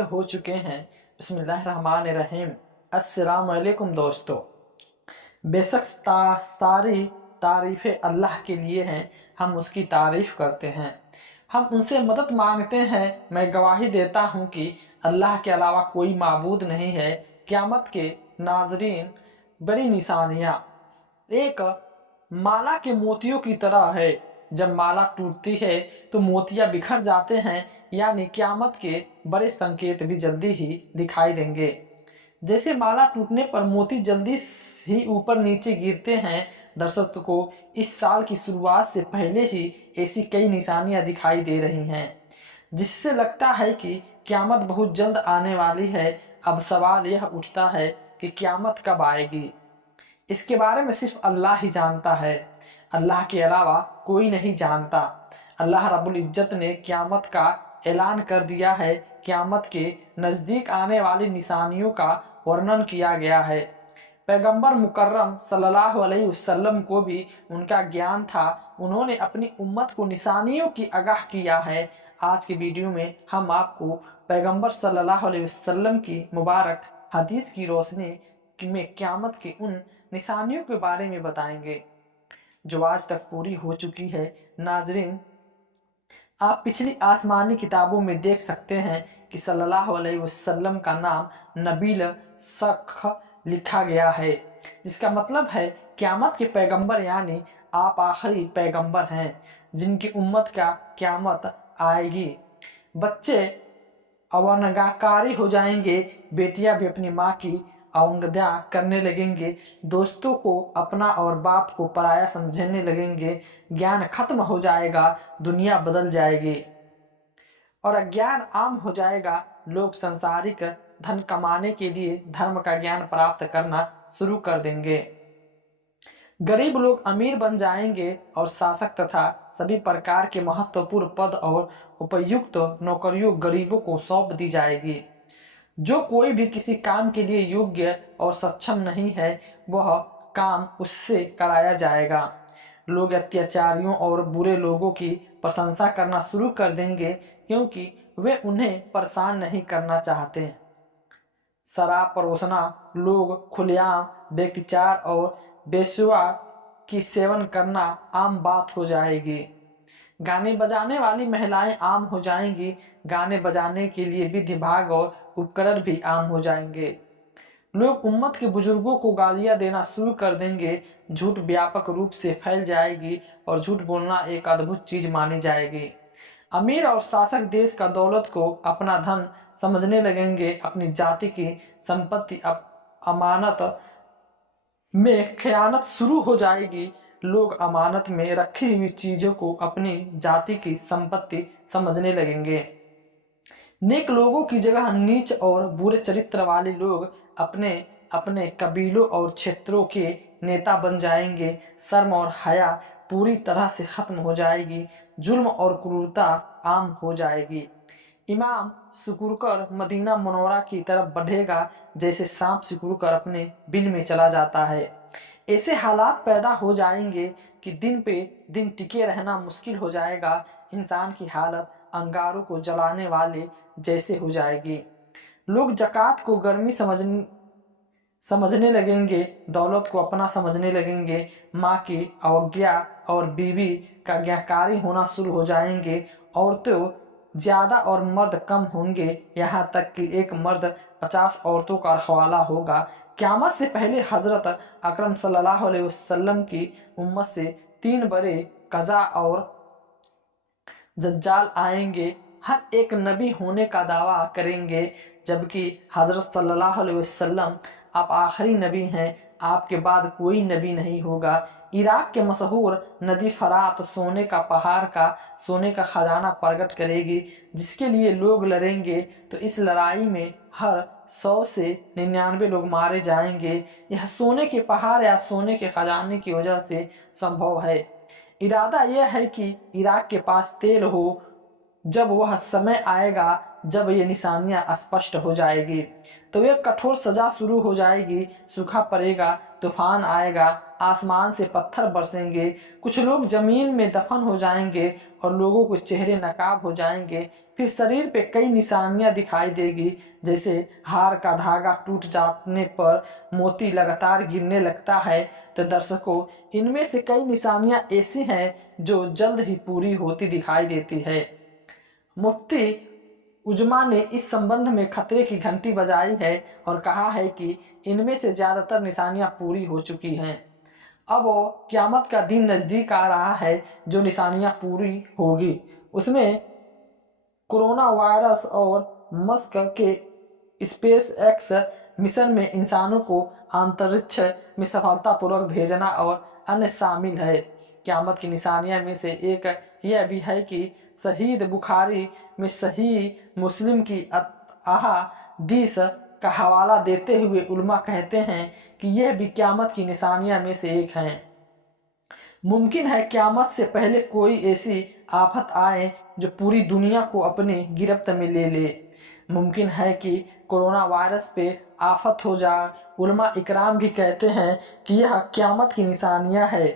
पूरे हो चुके हैं। बिस्मिल्लाहिर्रहमानिर्रहीम। अस्सलाम वालेकुम दोस्तों। बेशक सारी तारीफ़ें अल्लाह के लिए हैं, हम उसकी तारीफ़ करते हैं, हम उनसे मदद मांगते हैं। मैं गवाही देता हूँ कि अल्लाह के अलावा कोई माबूद नहीं है। क़यामत के नाज़रीन, बड़ी निशानियाँ एक माला के मोतियों की तरह है। जब माला टूटती है तो मोतियां बिखर जाते हैं, यानी क़यामत के बड़े संकेत भी जल्दी ही दिखाई देंगे। जैसे माला टूटने पर मोती जल्दी ही ऊपर नीचे गिरते हैं, दर्शकों को इस साल की शुरुआत से पहले ही ऐसी कई निशानियां दिखाई दे रही हैं, जिससे लगता है कि क़यामत बहुत जल्द आने वाली है। अब सवाल यह उठता है कि क़यामत कब आएगी। इसके बारे में सिर्फ अल्लाह ही जानता है, अल्लाह के अलावा कोई नहीं जानता। अल्लाह रब्बुल इज्जत ने क़यामत का ऐलान कर दिया है। क़यामत के नज़दीक आने वाली निशानियों का वर्णन किया गया है। पैगंबर मुकर्रम सल्लल्लाहु अलैहि वसल्लम को भी उनका ज्ञान था, उन्होंने अपनी उम्मत को निशानियों की आगाह किया है। आज की वीडियो में हम आपको पैगंबर सल्लल्लाहु अलैहि वसल्लम की मुबारक हदीस की रोशनी में क़यामत के उन निशानियों के बारे में बताएंगे जो आज तक पूरी हो चुकी है। नाजरीन, आप पिछली आसमानी किताबों में देख सकते हैं कि सल्लल्लाहु अलैहि वसल्लम का नाम नबील सख लिखा गया है, जिसका मतलब है क़यामत के पैगंबर, यानी आप आखिरी पैगंबर हैं जिनकी उम्मत का क़यामत आएगी। बच्चे अवज्ञाकारी हो जाएंगे, बेटियां भी अपनी माँ की अवज्ञा करने लगेंगे, दोस्तों को अपना और बाप को पराया समझने लगेंगे, ज्ञान खत्म हो जाएगा, दुनिया बदल जाएगी और अज्ञान आम हो जाएगा। लोग सांसारिक धन कमाने के लिए धर्म का ज्ञान प्राप्त करना शुरू कर देंगे। गरीब लोग अमीर बन जाएंगे और शासक तथा सभी प्रकार के महत्वपूर्ण पद और उपयुक्त नौकरियों गरीबों को सौंप दी जाएगी। जो कोई भी किसी काम के लिए योग्य और सक्षम नहीं है, वह काम उससे कराया जाएगा। लोग अत्याचारियों और बुरे लोगों की प्रशंसा करना शुरू कर देंगे, क्योंकि वे उन्हें परेशान नहीं करना चाहते। शराब परोसना, लोग खुलेआम व्यभिचार और वेश्या की सेवन करना आम बात हो जाएगी। गाने बजाने वाली महिलाएं आम हो जाएंगी, गाने बजाने के लिए विधि भाग और उपकरण भी आम हो जाएंगे। लोग उम्मत के बुजुर्गों को गालियां देना शुरू कर देंगे, झूठ व्यापक रूप से फैल जाएगी और झूठ बोलना एक अद्भुत चीज मानी जाएगी। अमीर और शासक देश का दौलत को अपना धन समझने लगेंगे, अपनी जाति की संपत्ति अमानत में खयानत शुरू हो जाएगी। लोग अमानत में रखी हुई चीजों को अपनी जाति की संपत्ति समझने लगेंगे। नेक लोगों की जगह नीच और बुरे चरित्र वाले लोग अपने अपने कबीलों और क्षेत्रों के नेता बन जाएंगे। शर्म और हया पूरी तरह से खत्म हो जाएगी, जुल्म और क्रूरता आम हो जाएगी। इमाम सिकुड़कर मदीना मुनव्वरा की तरफ बढ़ेगा, जैसे सांप सिकुड़कर अपने बिल में चला जाता है। ऐसे हालात पैदा हो जाएंगे कि दिन पे दिन टिके रहना मुश्किल हो जाएगा। इंसान की हालत अंगारों को जलाने वाले जैसे हो जाएगी। लोग ज़कात को गर्मी समझने लगेंगे, दौलत को अपना समझने लगेंगे, माँ की अवज्ञा और बीवी का आज्ञाकारी होना शुरू हो जाएंगे। औरतें ज़्यादा और मर्द कम होंगे, यहाँ तक कि एक मर्द 50 औरतों का रखवाला होगा। क़यामत से पहले हजरत अकरम सल्लल्लाहु अलैहि वसल्लम की उम्मत से 3 बड़े कज़ा और दज्जाल आएंगे। हर एक नबी होने का दावा करेंगे, जबकि हजरत सल्लल्लाहु अलैहि वसल्लम आप आखिरी नबी हैं, आपके बाद कोई नबी नहीं होगा। इराक के मशहूर नदी फरात सोने का पहाड़ का सोने का खजाना प्रकट करेगी, जिसके लिए लोग लड़ेंगे, तो इस लड़ाई में हर 100 से 99 लोग मारे जाएंगे। यह सोने के पहाड़ या सोने के खजाने की वजह से संभव है। इरादा यह है कि इराक के पास तेल हो। जब वह समय आएगा जब ये निशानियां स्पष्ट हो जाएगी तो एक कठोर सजा शुरू हो जाएगी। सूखा पड़ेगा, तूफान आएगा, आसमान से पत्थर बरसेंगे, कुछ लोग जमीन में दफन हो जाएंगे और लोगों के चेहरे नकाब हो जाएंगे। फिर शरीर पे कई निशानियां दिखाई देगी, जैसे हार का धागा टूट जाने पर मोती लगातार गिरने लगता है। तो दर्शकों, इनमें से कई निशानियां ऐसी हैं जो जल्द ही पूरी होती दिखाई देती है। मुफ्ती उजमा ने इस संबंध में खतरे की घंटी बजाई है और कहा है कि इनमें से ज्यादातर निशानियां पूरी हो चुकी हैं। अब वो क़यामत का दिन नजदीक आ रहा है। जो निशानियां पूरी होगी उसमें कोरोना वायरस और मस्क के स्पेस एक्स मिशन में इंसानों को अंतरिक्ष में सफलतापूर्वक भेजना और अन्य शामिल है। क़यामत की निशानियां में से एक यह भी है कि शहीद बुखारी में सही मुस्लिम की अहादीस का हवाला देते हुए उलमा कहते हैं कि यह भी क़यामत की निशानियां में से एक है। मुमकिन है क़यामत से पहले कोई ऐसी आफत आए जो पूरी दुनिया को अपनी गिरफ्त में ले ले। मुमकिन है कि कोरोना वायरस पे आफत हो जाए। उलमा इकराम भी कहते हैं कि यह क़यामत की निशानियां है।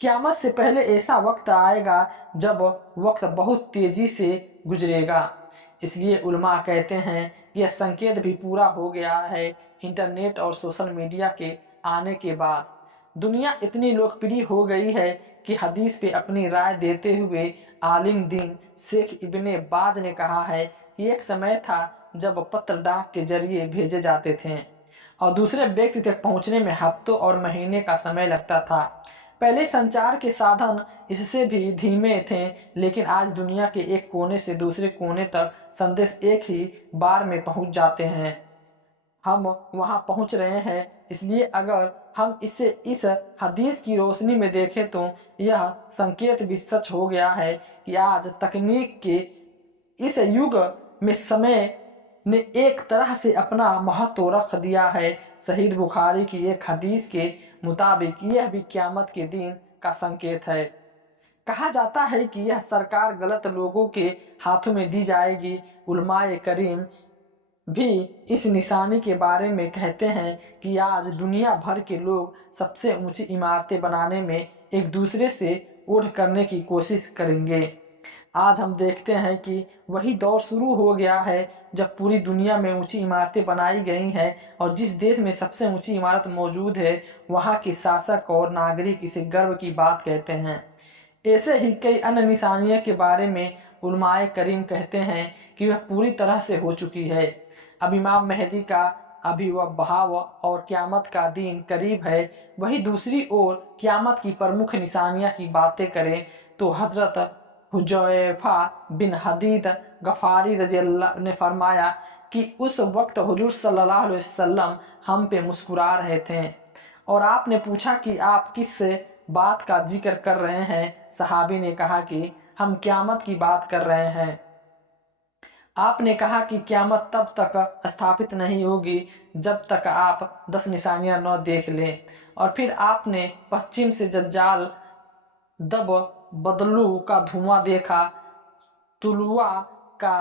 क़यामत से पहले ऐसा वक्त आएगा जब वक्त बहुत तेजी से गुजरेगा। इसलिए उलमा कहते हैं यह संकेत भी पूरा हो गया है। इंटरनेट और सोशल मीडिया के आने के बाद दुनिया इतनी लोकप्रिय हो गई है कि हदीस पे अपनी राय देते हुए आलिम दीन शेख इब्ने बाज ने कहा है कि एक समय था जब पत्र डाक के जरिए भेजे जाते थे और दूसरे व्यक्ति तक पहुंचने में हफ्तों और महीने का समय लगता था। पहले संचार के साधन इससे भी धीमे थे, लेकिन आज दुनिया के एक कोने से दूसरे कोने तक संदेश एक ही बार में पहुंच जाते हैं। हम वहां पहुंच रहे हैं। इसलिए अगर हम इसे इस हदीस की रोशनी में देखें तो यह संकेत भी सच हो गया है कि आज तकनीक के इस युग में समय ने एक तरह से अपना महत्व रख दिया है। शहीद बुखारी की एक हदीस के मुताबिक यह भी क़यामत के दिन का संकेत है। कहा जाता है कि यह सरकार गलत लोगों के हाथों में दी जाएगी। उलमाए करीम भी इस निशानी के बारे में कहते हैं कि आज दुनिया भर के लोग सबसे ऊंची इमारतें बनाने में एक दूसरे से ओढ़ करने की कोशिश करेंगे। आज हम देखते हैं कि वही दौर शुरू हो गया है जब पूरी दुनिया में ऊंची इमारतें बनाई गई हैं और जिस देश में सबसे ऊंची इमारत मौजूद है वहाँ के शासक और नागरिक इसे गर्व की बात कहते हैं। ऐसे ही कई अन्य निशानियों के बारे में उलमाए करीम कहते हैं कि वह पूरी तरह से हो चुकी है। अब इमाम मेहदी का आविर्भाव और क़यामत का दिन करीब है। वही दूसरी ओर क़यामत की प्रमुख निशानियां की बातें करें तो हजरत हुजैफा बिन हदीद गफारी रज़ी अल्लाह ने फरमाया कि उस वक्त हुजूर सल्लल्लाहु अलैहि वसल्लम हम पे मुस्कुरा रहे थे और आपने पूछा कि आप किस बात का जिक्र कर रहे हैं। सहाबी ने कहा कि हम क़यामत की बात कर रहे हैं। आपने कहा कि क़यामत तब तक स्थापित नहीं होगी जब तक आप 10 निशानियां न देख लें। और फिर आपने पश्चिम से दज्जाल दब बदलू का धुआं देखा, तुलुआ का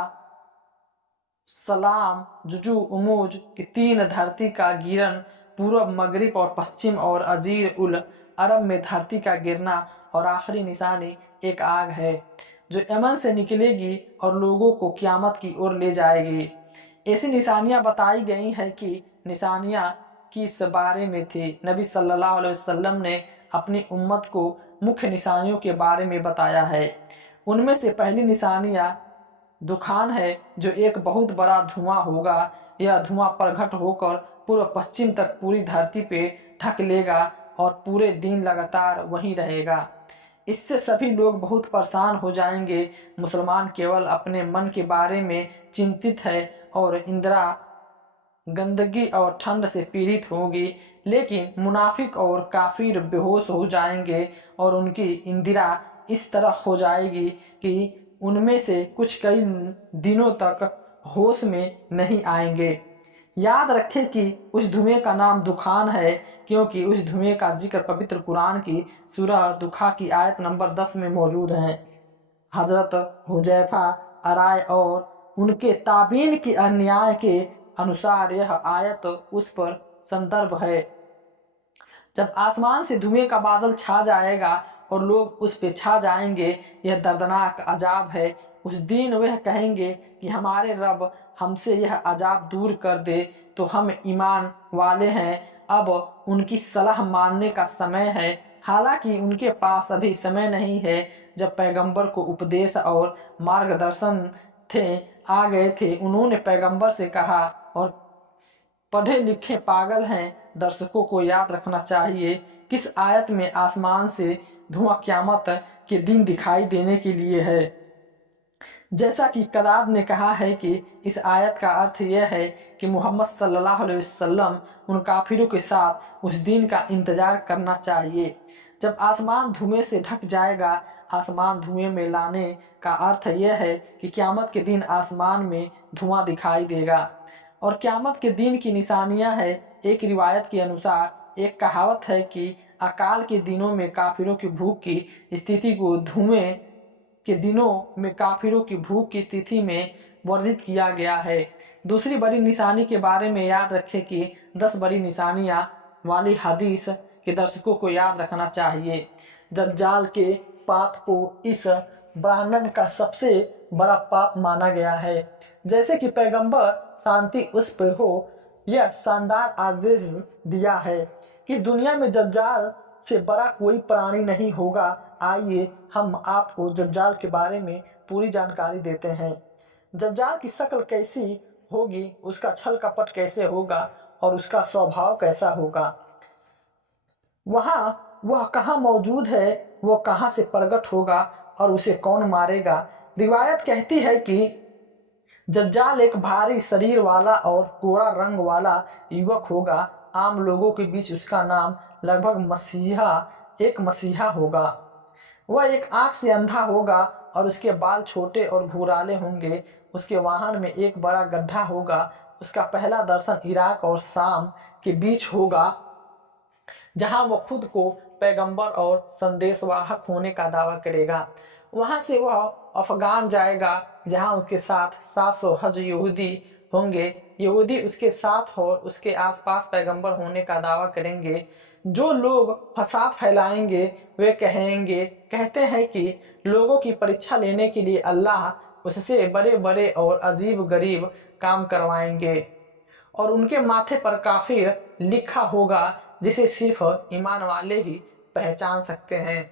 सलाम जुजू उमूज की 3 धरती का गिरन, पूर्व मगरिब और पश्चिम और अजीर उल अरब में धरती का गिरना और आखिरी निशानी एक आग है जो यमन से निकलेगी और लोगों को क़यामत की ओर ले जाएगी। ऐसी निशानियां बताई गई हैं कि निशानियां किस बारे में थी। नबी सल्लल्लाहु अलैहि वसल्लम ने अपनी उम्मत को मुख्य निशानियों के बारे में बताया है। उनमें से पहली निशानियां दुखान है जो एक बहुत बड़ा धुआं होगा। यह धुआं प्रगट होकर पूर्व पश्चिम तक पूरी धरती पे ढक लेगा और पूरे दिन लगातार वहीं रहेगा। इससे सभी लोग बहुत परेशान हो जाएंगे। मुसलमान केवल अपने मन के बारे में चिंतित है और इंदिरा गंदगी और ठंड से पीड़ित होगी, लेकिन मुनाफिक और काफिर बेहोश हो जाएंगे और उनकी इंदिरा इस तरह हो जाएगी कि उनमें से कुछ कई दिनों तक होश में नहीं आएंगे। याद रखें कि उस धुएं का नाम दुखान है क्योंकि उस धुएं का जिक्र पवित्र कुरान की सूरह दुखा की आयत नंबर 10 में मौजूद है। हजरत हुजैफा अराय और उनके ताबीन की अन्याय के अनुसार यह आयत उस पर संदर्भ है। जब आसमान से धुएं का बादल छा जाएगा और लोग उस पे छा जाएंगे, यह दर्दनाक अजाब है। उस दिन वह कहेंगे कि हमारे रब हमसे यह अजाब दूर कर दे, तो हम ईमान वाले हैं, अब उनकी सलाह मानने का समय है। हालांकि उनके पास अभी समय नहीं है जब पैगंबर को उपदेश और मार्गदर्शन आ गए थे। उन्होंने पैगंबर से कहा, और पढ़े लिखे पागल हैं, दर्शकों को याद रखना चाहिए किस आयत में आसमान से धुआं क़यामत के दिन दिखाई देने के लिए है। जैसा कि कदाब ने कहा है कि इस आयत का अर्थ यह है कि मोहम्मद सल्लल्लाहु अलैहि वसल्लम उन काफिरों के साथ उस दिन का इंतजार करना चाहिए जब आसमान धुएं से ढक जाएगा। आसमान धुएं में लाने का अर्थ यह है कि क़यामत के दिन आसमान में धुआं दिखाई देगा। और क़यामत के दिन की निशानियां है। एक रिवायत के अनुसार एक कहावत है कि अकाल के दिनों में काफिरों की भूख की स्थिति को धुएं के दिनों में काफिरों की भूख की स्थिति में वर्णित किया गया है। दूसरी बड़ी निशानी के बारे में याद रखें कि 10 बड़ी निशानियां वाली हदीस के दर्शकों को याद रखना चाहिए। दज्जाल के पाप को इस ब्राह्मण का सबसे बड़ा पाप माना गया है। जैसे कि पैगंबर शांति उस पर हो, यह शानदार आदेश दिया है कि इस दुनिया में दज्जाल से बड़ा कोई प्राणी नहीं होगा। आइए हम आपको दज्जाल के बारे में पूरी जानकारी देते हैं। दज्जाल की शक्ल कैसी होगी, उसका छल कपट कैसे होगा और उसका स्वभाव कैसा होगा, वह कहाँ मौजूद है, वो कहाँ से प्रकट होगा और उसे कौन मारेगा। रिवायत कहती है कि दज्जाल एक भारी शरीर वाला और गोरा रंग वाला युवक होगा। आम लोगों के बीच उसका नाम लगभग एक मसीहा होगा। वह एक आंख से अंधा होगा और उसके बाल छोटे और भूराले होंगे। उसके वाहन में एक बड़ा गड्ढा होगा। उसका पहला दर्शन इराक और शाम के बीच होगा, जहां वो खुद को पैगंबर और संदेशवाहक होने का दावा करेगा। वहां से वह अफगान जाएगा, जहां उसके साथ 700 हज यहूदी होंगे। यहूदी उसके साथ और उसके आसपास पैगंबर होने का दावा करेंगे। जो लोग फसाद फैलाएंगे वे कहते हैं कि लोगों की परीक्षा लेने के लिए अल्लाह उससे बड़े बड़े और अजीब गरीब काम करवाएंगे और उनके माथे पर काफिर लिखा होगा, जिसे सिर्फ ईमान वाले ही पहचान सकते हैं।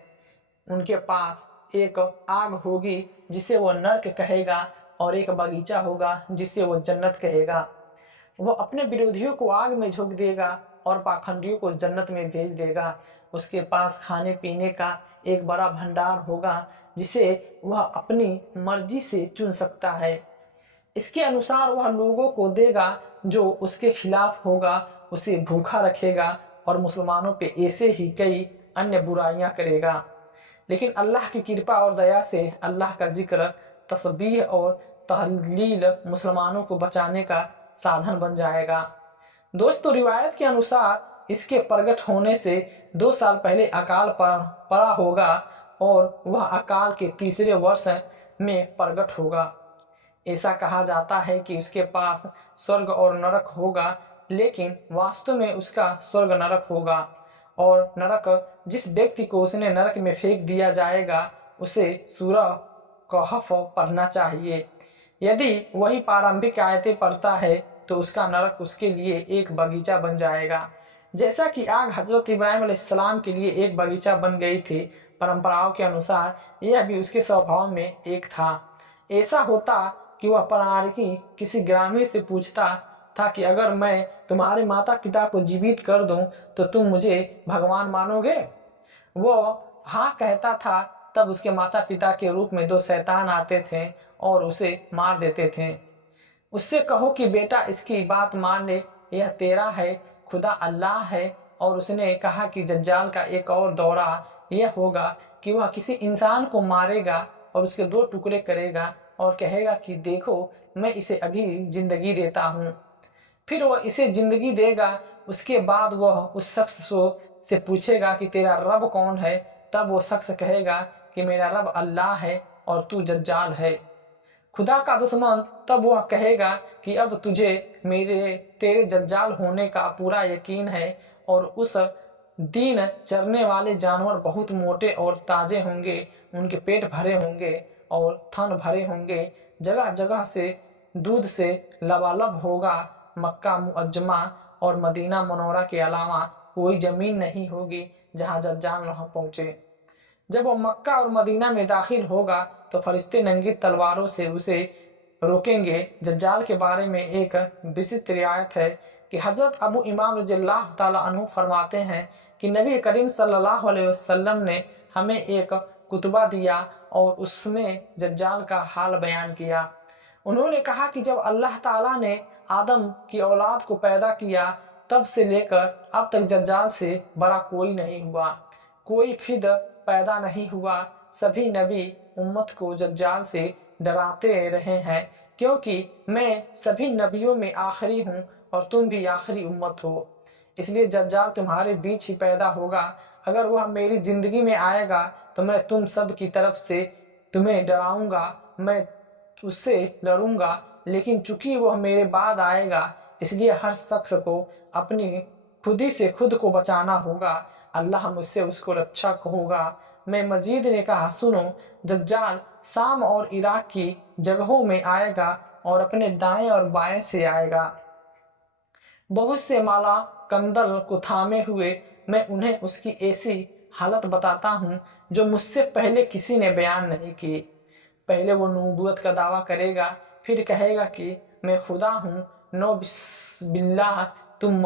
उनके पास एक आग होगी जिसे वो नर्क कहेगा और एक बगीचा होगा जिसे वो जन्नत कहेगा। वो अपने विरोधियों को आग में झोंक देगा और पाखंडियों को जन्नत में भेज देगा। उसके पास खाने पीने का एक बड़ा भंडार होगा जिसे वह अपनी मर्जी से चुन सकता है। इसके अनुसार वह लोगों को देगा जो उसके खिलाफ होगा, उसे भूखा रखेगा और मुसलमानों पे ऐसे ही कई अन्य बुराइयां करेगा। लेकिन अल्लाह की कृपा और दया से अल्लाह का जिक्र, तस्बीह और तहलील मुसलमानों को बचाने का साधन बन जाएगा। दोस्तों, रिवायत के अनुसार इसके प्रकट होने से 2 साल पहले अकाल पड़ा होगा और वह अकाल के तीसरे वर्ष में प्रकट होगा। ऐसा कहा जाता है कि उसके पास स्वर्ग और नरक होगा, लेकिन वास्तव में उसका स्वर्ग नरक होगा और नरक जिस व्यक्ति को उसने नरक में फेंक दिया जाएगा उसे सूरह कहफ पढ़ना चाहिए। यदि वही प्रारंभिक आयतें पढ़ता है तो उसका नरक उसके लिए एक बगीचा बन जाएगा। जैसा कि आग हजरत इब्राहिम अलैहिस्सलाम के लिए एक बगीचा बन गई थी, परंपराओं के अनुसार यह भी उसके स्वभाव में एक था। ऐसा होता कि वह प्राणी किसी ग्रामीण से पूछता था कि अगर मैं तुम्हारे माता पिता को जीवित कर दूं तो तुम मुझे भगवान मानोगे? वो हाँ कहता था। तब उसके माता पिता के रूप में 2 शैतान आते थे और उसे मार देते थे। उससे कहो कि बेटा इसकी बात मान ले, यह तेरा है, खुदा अल्लाह है। और उसने कहा कि दज्जाल का एक और दौरा यह होगा कि वह किसी इंसान को मारेगा और उसके 2 टुकड़े करेगा और कहेगा कि देखो मैं इसे अभी जिंदगी देता हूँ। फिर वह इसे जिंदगी देगा। उसके बाद वह उस शख्स से पूछेगा कि तेरा रब कौन है। तब वो शख्स कहेगा कि मेरा रब अल्लाह है और तू दज्जाल है। خدا کا دشمن تب وہ کہے گا کہ اب تجھے تیرے دجال ہونے کا پورا یقین ہے، اور اس دن چرنے والے جانور بہت موٹے اور تازے ہوں گے، ان کے پیٹ بھرے ہوں گے اور تھن بھرے ہوں گے، جگہ جگہ سے دودھ سے لبالب ہوگا، مکہ معظمہ اور مدینہ منورہ کے علاوہ کوئی زمین نہیں ہوگی جہاں دجال نہ پہنچے۔ جب وہ مکہ اور مدینہ میں داخل ہوگا تو فرشتے ننگی تلواروں سے اسے روکیں گے۔ دجال کے بارے میں ایک وسط روایت ہے کہ حضرت ابو امام رضی اللہ تعالیٰ عنہ فرماتے ہیں کہ نبی کریم صلی اللہ علیہ وسلم نے ہمیں ایک کتبہ دیا اور اس میں دجال کا حال بیان کیا۔ انہوں نے کہا کہ جب اللہ تعالیٰ نے آدم کی اولاد کو پیدا کیا تب سے لے کر اب تک دجال سے بڑا کوئی نہیں ہوا، کوئی پھر پیدا نہیں ہوا۔ سبھی نبی امت کو دجال سے ڈراتے رہے ہیں، کیونکہ میں سبھی نبیوں میں آخری ہوں اور تم بھی آخری امت ہو، اس لیے دجال تمہارے بیچ ہی پیدا ہوگا۔ اگر وہ میری زندگی میں آئے گا تو میں تم سب کی طرف سے تمہیں ڈراؤں گا، میں اس سے لڑوں گا، لیکن چونکہ وہ میرے بعد آئے گا اس لیے ہر شخص کو اپنی خودی سے خود کو بچانا ہوگا، اللہ مجھ سے اس کو رچک ہوگا۔ میں مزید نے کہا سنو، دجال شام اور عراق کی جگہوں میں آئے گا اور اپنے دائیں اور بائیں سے آئے گا، بہت سے مالا کندل کو تھامے ہوئے۔ میں انہیں اس کی ایسی حالت بتاتا ہوں جو مجھ سے پہلے کسی نے بیان نہیں کی۔ پہلے وہ نبوت کا دعویٰ کرے گا، پھر کہے گا کہ میں خدا ہوں، نو باللہ تم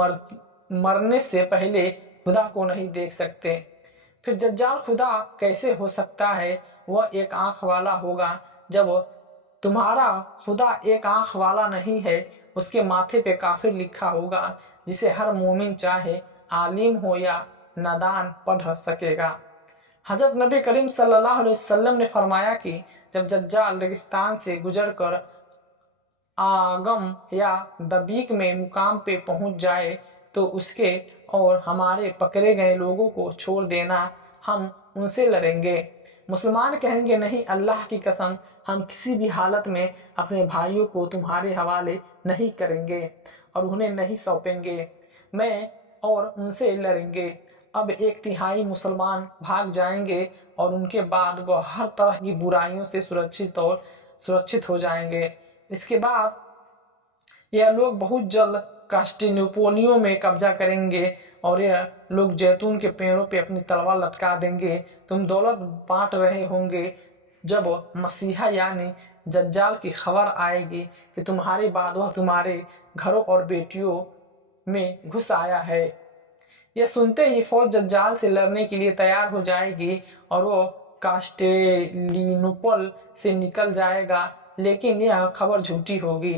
مرنے سے پہلے خدا کو نہیں دیکھ سکتے۔ پھر دجال خدا کیسے ہو سکتا ہے؟ وہ ایک آنکھ والا ہوگا۔ جب تمہارا خدا ایک آنکھ والا نہیں ہے، اس کے ماتھے پہ کافر لکھا ہوگا، جسے ہر مومن چاہے عالم ہو یا نادان پڑھ سکے گا۔ حضرت نبی کریم صلی اللہ علیہ وسلم نے فرمایا کہ جب دجال ریگستان سے گزر کر آگم یا دبیق میں مقام پہ پہنچ جائے تو اس کے اور ہمارے پکڑے گئے لوگوں کو چھوڑ دینا، ہم ان سے لڑیں گے۔ مسلمان کہیں گے نہیں، اللہ کی قسم ہم کسی بھی حالت میں اپنے بھائیوں کو تمہارے حوالے نہیں کریں گے اور انہیں نہیں سونپیں گے، میں اور ان سے لڑیں گے۔ اب 1/3 مسلمان بھاگ جائیں گے اور ان کے بعد وہ ہر طرح کی برائیوں سے سرکشت ہو جائیں گے۔ اس کے بعد یہ لوگ بہت جلد کانسٹینٹینوپل میں قبضہ کریں گے اور یہ لوگ زیتون کے پیڑوں پہ اپنی تلوار لٹکا دیں گے۔ تم دولت بانٹ رہے ہوں گے جب مسیحا یعنی دجال کی خبر آئے گی کہ تمہارے بعد وہ تمہارے گھروں اور بیٹیوں میں گھس آیا ہے۔ یہ سنتے ہی فوج دجال سے لڑنے کے لیے تیار ہو جائے گی اور وہ کانسٹینٹینوپل سے نکل جائے گا، لیکن یہ خبر جھوٹی ہوگی۔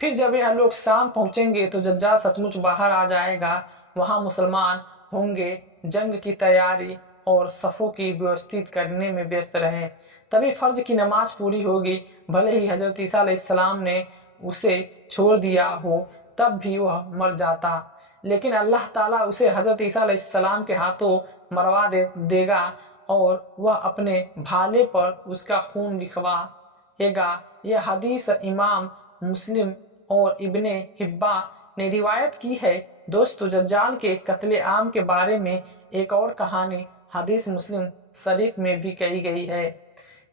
پھر جب یہ لوگ شام پہنچیں گے تو دجال سچ مچ باہر آ جائے گا۔ وہاں مسلمان ہوں گے جنگ کی تیاری اور صفوں کی ویوستھت کرنے میں ویست رہیں۔ تبھی فرض کی نماز پوری ہوگی، بھلے ہی حضرت عیسیٰ علیہ السلام نے اسے چھوڑ دیا ہو تب بھی وہ مر جاتا، لیکن اللہ تعالیٰ اسے حضرت عیسیٰ علیہ السلام کے ہاتھوں مروا دے گا اور وہ اپنے بھالے پر اس کا خون لکھوائے گا۔ یہ حدیث امام مسلم اور ابن حباں نے روایت کی ہے۔ دوستو، دجال کے قتل عام کے بارے میں ایک اور کہانی حدیث مسلم شریف میں بھی کہی گئی ہے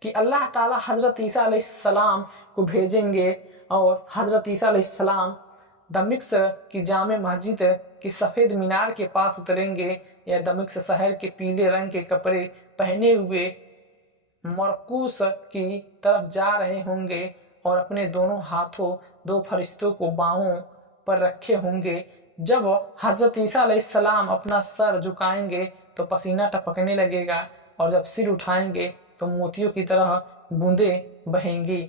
کہ اللہ تعالیٰ حضرت عیسیٰ علیہ السلام کو بھیجیں گے اور حضرت عیسیٰ علیہ السلام دمشق کی جامع مسجد کی سفید مینار کے پاس اتریں گے۔ یا دمشق شہر کے پیلے رنگ کے کپڑے پہنے ہوئے مرقس کی طرف جا رہے ہوں گے اور اپنے دونوں ہاتھوں 2 فرشتوں کو باہوں پر رکھے ہوں گے۔ جب حضرت عیسیٰ علیہ السلام اپنا سر جھکائیں گے تو پسینہ ٹپکنے لگے گا اور جب سر اٹھائیں گے تو موتیوں کی طرح بوندیں بہیں گی۔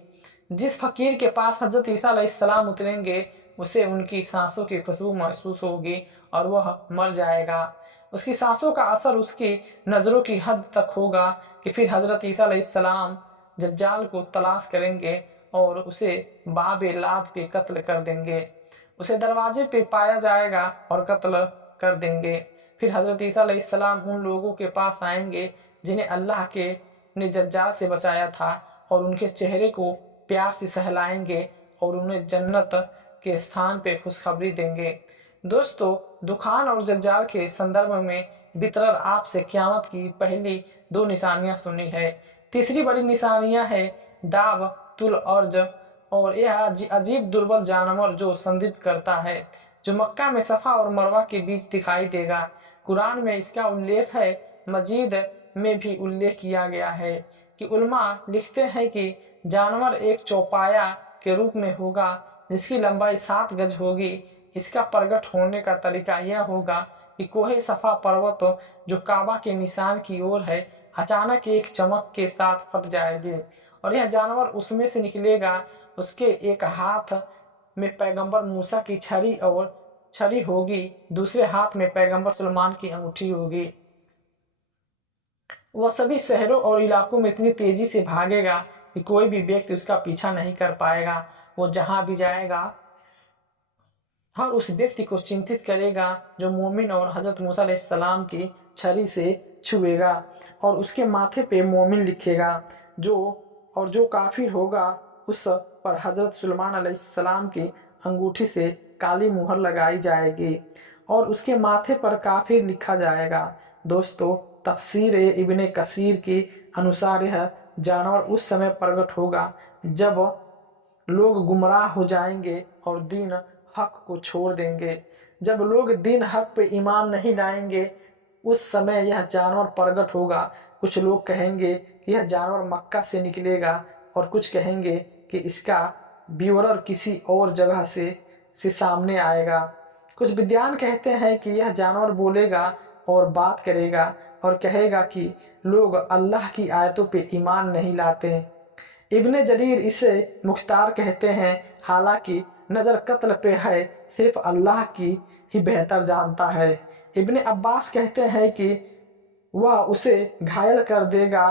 جس فقیر کے پاس حضرت عیسیٰ علیہ السلام اتریں گے اسے ان کی سانسوں کی خوشبو محسوس ہوگی اور وہ مر جائے گا۔ اس کی سانسوں کا اثر اس کی نظروں کی حد تک ہوگا کہ پھر حضرت عیسیٰ علیہ السلام دجال کو تلاش کریں گے اور اسے باب لاد پہ قتل کر دیں گے۔ اسے دروازے پہ پایا جائے گا اور قتل کر دیں گے۔ پھر حضرت عیسیٰ علیہ السلام ان لوگوں کے پاس آئیں گے جنہیں اللہ نے دجال سے بچایا تھا اور ان کے چہرے کو प्यार से सहलाएंगे और उन्हें जन्नत के स्थान पे खुशखबरी देंगे। दोस्तों, दुखान और दज्जाल के संदर्भ में बितरर आपसे क़यामत की पहली 2 निशानियां सुनी है। तीसरी बड़ी निशानियां है दाब तुल अर्ज, और यह अजीब दुर्बल जानवर जो संदिग्ध करता है, जो मक्का में सफ़ा और मरवा के बीच दिखाई देगा। कुरान में इसका उल्लेख है, मजीद में भी उल्लेख किया गया है कि उलमा लिखते हैं कि जानवर एक चौपाया के रूप में होगा जिसकी लंबाई 7 गज होगी। इसका प्रकट होने का तरीका यह होगा कि कोहे सफ़ा पर्वत जो काबा के निशान की ओर है अचानक एक चमक के साथ फट जाएगी और यह जानवर उसमें से निकलेगा। उसके एक हाथ में पैगंबर मूसा की छड़ी होगी, दूसरे हाथ में पैगंबर सुलेमान की अंगूठी होगी। वह सभी शहरों और इलाकों में इतनी तेजी से भागेगा कि कोई भी व्यक्ति उसका पीछा नहीं कर पाएगा। वो जहां भी जाएगा हर उस व्यक्ति को चिंतित करेगा जो मोमिन और हजरत मूसा अलैहिस्सलाम की छड़ी से छुएगा और उसके माथे पे मोमिन लिखेगा। जो काफिर होगा उस पर हजरत सुलेमान अलैहिस्सलाम की अंगूठी से काली मुहर लगाई जाएगी और उसके माथे पर काफिर लिखा जाएगा। दोस्तों, तफसीर इब्ने कसीर के अनुसार यह जानवर उस समय प्रकट होगा जब लोग गुमराह हो जाएंगे और दीन हक को छोड़ देंगे। जब लोग दीन हक पे ईमान नहीं लाएंगे उस समय यह जानवर प्रकट होगा। कुछ लोग कहेंगे कि यह जानवर मक्का से निकलेगा और कुछ कहेंगे कि इसका ब्यूरर किसी और जगह से सामने आएगा। कुछ विद्वान कहते हैं कि यह जानवर बोलेगा और बात करेगा और कहेगा कि लोग अल्लाह की आयतों पे ईमान नहीं लाते। इब्ने जरीर इसे मुख्तार कहते हैं, हालांकि नज़र कत्ल पे है, सिर्फ अल्लाह की ही बेहतर जानता है। इब्ने अब्बास कहते हैं कि वह उसे घायल कर देगा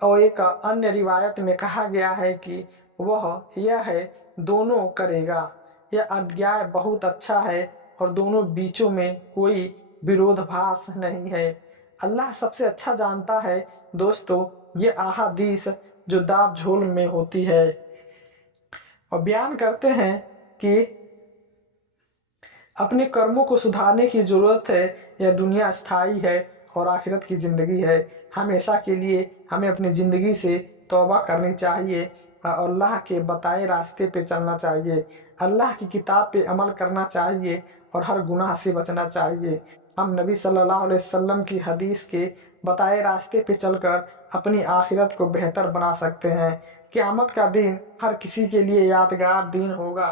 और एक अन्य रिवायत में कहा गया है कि यह दोनों करेगा। यह अध्याय बहुत अच्छा है और दोनों बीचों में कोई विरोधाभास नहीं है। अल्लाह सबसे अच्छा जानता है। दोस्तों, ये अहादीस जो दाब झोल में होती है और बयान करते हैं कि अपने कर्मों को सुधारने की ज़रूरत है। यह दुनिया स्थायी है और आखिरत की ज़िंदगी है। हमेशा के लिए हमें अपनी ज़िंदगी से तौबा करनी चाहिए और अल्लाह के बताए रास्ते पे चलना चाहिए। अल्लाह की किताब पे अमल करना चाहिए और हर गुनाह से बचना चाहिए। हम नबी सल्लल्लाहु अलैहि वसल्लम की हदीस के बताए रास्ते पे चलकर अपनी आखिरत को बेहतर बना सकते हैं। क़यामत का दिन हर किसी के लिए यादगार दिन होगा।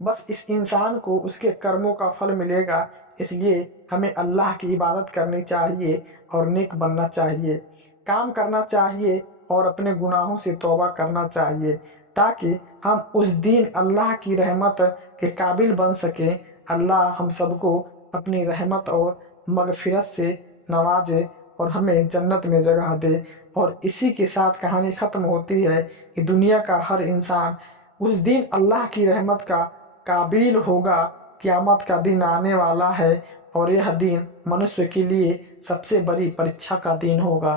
बस इस इंसान को उसके कर्मों का फल मिलेगा। इसलिए हमें अल्लाह की इबादत करनी चाहिए और नेक बनना चाहिए, काम करना चाहिए और अपने गुनाहों से तौबा करना चाहिए ताकि हम उस दिन अल्लाह की रहमत के काबिल बन सकें। अल्लाह हम सबको अपनी रहमत और मगफिरत से नवाजे और हमें जन्नत में जगह दे। और इसी के साथ कहानी ख़त्म होती है कि दुनिया का हर इंसान उस दिन अल्लाह की रहमत का काबिल होगा। क़यामत का दिन आने वाला है और यह दिन मनुष्य के लिए सबसे बड़ी परीक्षा का दिन होगा।